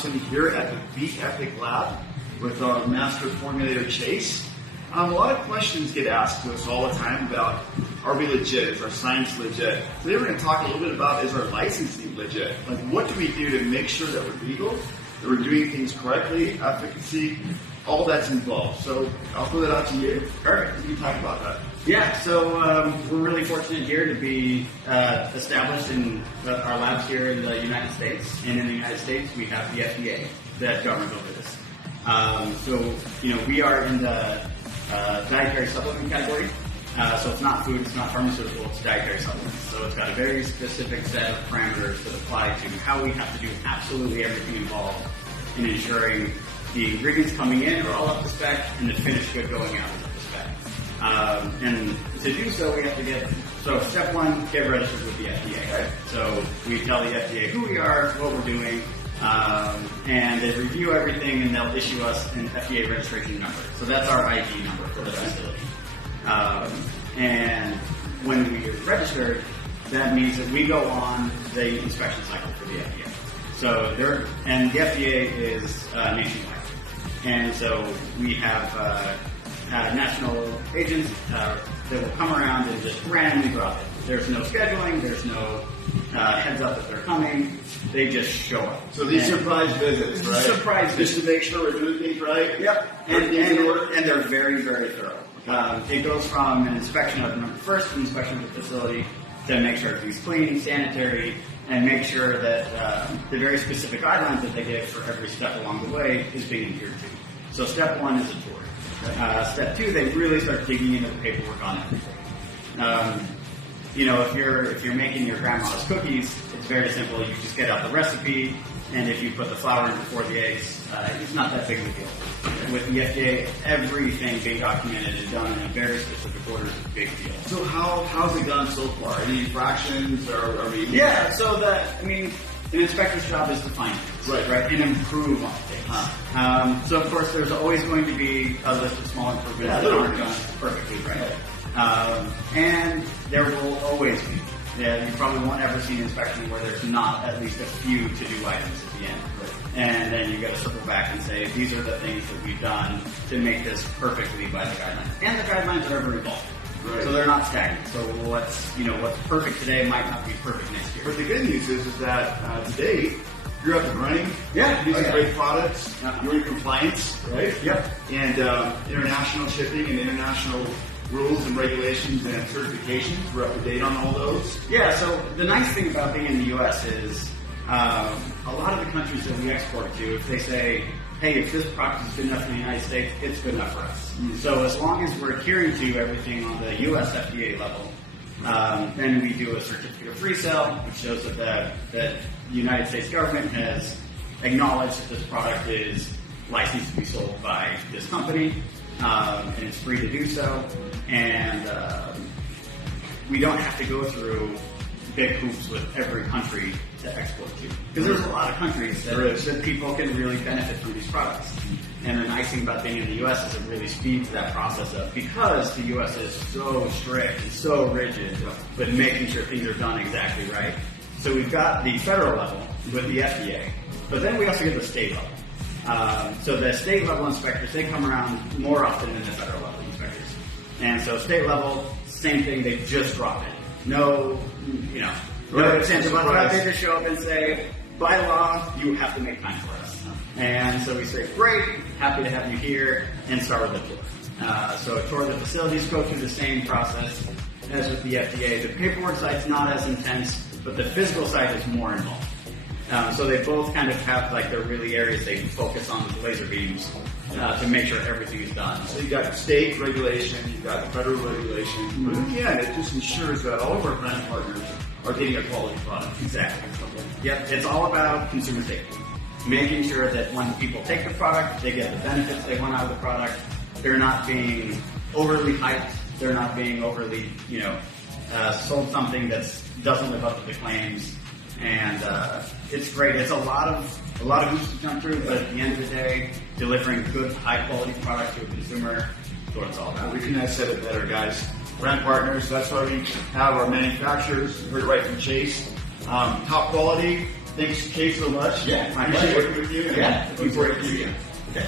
sitting here at the Beef Ethic Lab with our master formulator, Chase. A lot of questions get asked to us all the time about, are we legit? Is our science legit? Today we're going to talk a little bit about, is our licensing legit? Like, what do we do to make sure that we're legal, that we're doing things correctly, efficacy, all that's involved. So I'll throw that out to you. Perfect. You can talk about that. Yeah, so we're really fortunate here to be established in our labs here in the United States. And in the United States, we have the FDA that governs over this. So, we are in the dietary supplement category. So it's not food, it's not pharmaceutical, it's dietary supplements. So it's got a very specific set of parameters that apply to how we have to do absolutely everything involved in ensuring the ingredients coming in are all up to spec and the finished good going out is up to spec. And to do so, we have to step one, get registered with the FDA. Right? So we tell the FDA who we are, what we're doing, and they review everything and they'll issue us an FDA registration number. So that's our ID number for the facility. And when we get registered, that means that we go on the inspection cycle for the FDA. So the FDA is nationwide. And so we have national agents that will come around and just randomly drop it. There's no scheduling, there's no heads up that they're coming. They just show up. So these surprise visits, right? Surprise visits. Just to make sure we're doing things right? Yep. And they're very, very thorough. It goes from an inspection of first inspection of the facility to make sure everything's clean, sanitary, and make sure that the very specific guidelines that they give for every step along the way is being adhered to. So step one is a tour. Step two, they really start digging into the paperwork on everything. If you're making your grandma's cookies, it's very simple. You just get out the recipe, and if you put the flour in before the eggs, it's not that big of a deal. With the FDA, everything being documented and done in a very specific order is a big deal. So how's it gone so far? Any infractions or are we? Yeah, so an inspector's job is to find things, right, and improve on things. So of course, there's always going to be a list of small improvements that aren't done perfectly right. And there will always be. Yeah, you probably won't ever see an inspection where there's not at least a few to-do items at the end. And then you got to circle back and say, these are the things that we've done to make this perfectly by the guidelines. And the guidelines are ever evolving. Right. So they're not stagnant. So what's perfect today might not be perfect next year. But the good news is that today, you're up and running. Yeah. Using great products. You're in compliance, right? Yep. And international shipping and international rules and regulations and certifications. We're up to date on all those. Yeah, so the nice thing about being in the U.S. is a lot of the countries that we export to, if they say, hey, if this product is good enough for the United States, it's good enough for us. Mm-hmm. So as long as we're adhering to everything on the U.S. FDA level, then we do a certificate of free sale, which shows that the United States government has acknowledged that this product is licensed to be sold by this company, and it's free to do so. And we don't have to go through big hoops with every country to export to. Because there's a lot of countries that people can really benefit from these products. And the nice thing about being in the U.S. is it really speeds that process up because the U.S. is so strict and so rigid with making sure things are done exactly right. So we've got the federal level with the FDA, but then we also get the state level. So the state level inspectors, they come around more often than the federal level inspectors. And so state level, same thing, they just drop in. No sense about they just show up and say, by law, you have to make time for us. And so we say, great, happy to have you here, and start with a tour. So a tour of the facilities, go through the same process as with the FDA. The paperwork side's not as intense, but the physical side is more involved. So they both kind of have their really areas they focus on with laser beams to make sure everything is done. So you've got state regulation, you've got federal regulation, but in the end, it just ensures that all of our brand partners are getting a quality product. Exactly. Yep, it's all about consumer safety. Making sure that when people take the product, they get the benefits they want out of the product. They're not being overly hyped. They're not being overly, sold something that doesn't live up to the claims. And it's great. It's a lot of hoops to jump through, but at the end of the day, delivering good, high-quality product to a consumer is what it's all about. We couldn't have said it better, guys. Brand partners, that's why we have our manufacturers. You heard it right from Chase. Top quality, Thanks, Kate, so much. Yeah, my Appreciate pleasure. working with you. Yeah, Looking forward to see you. you. Okay.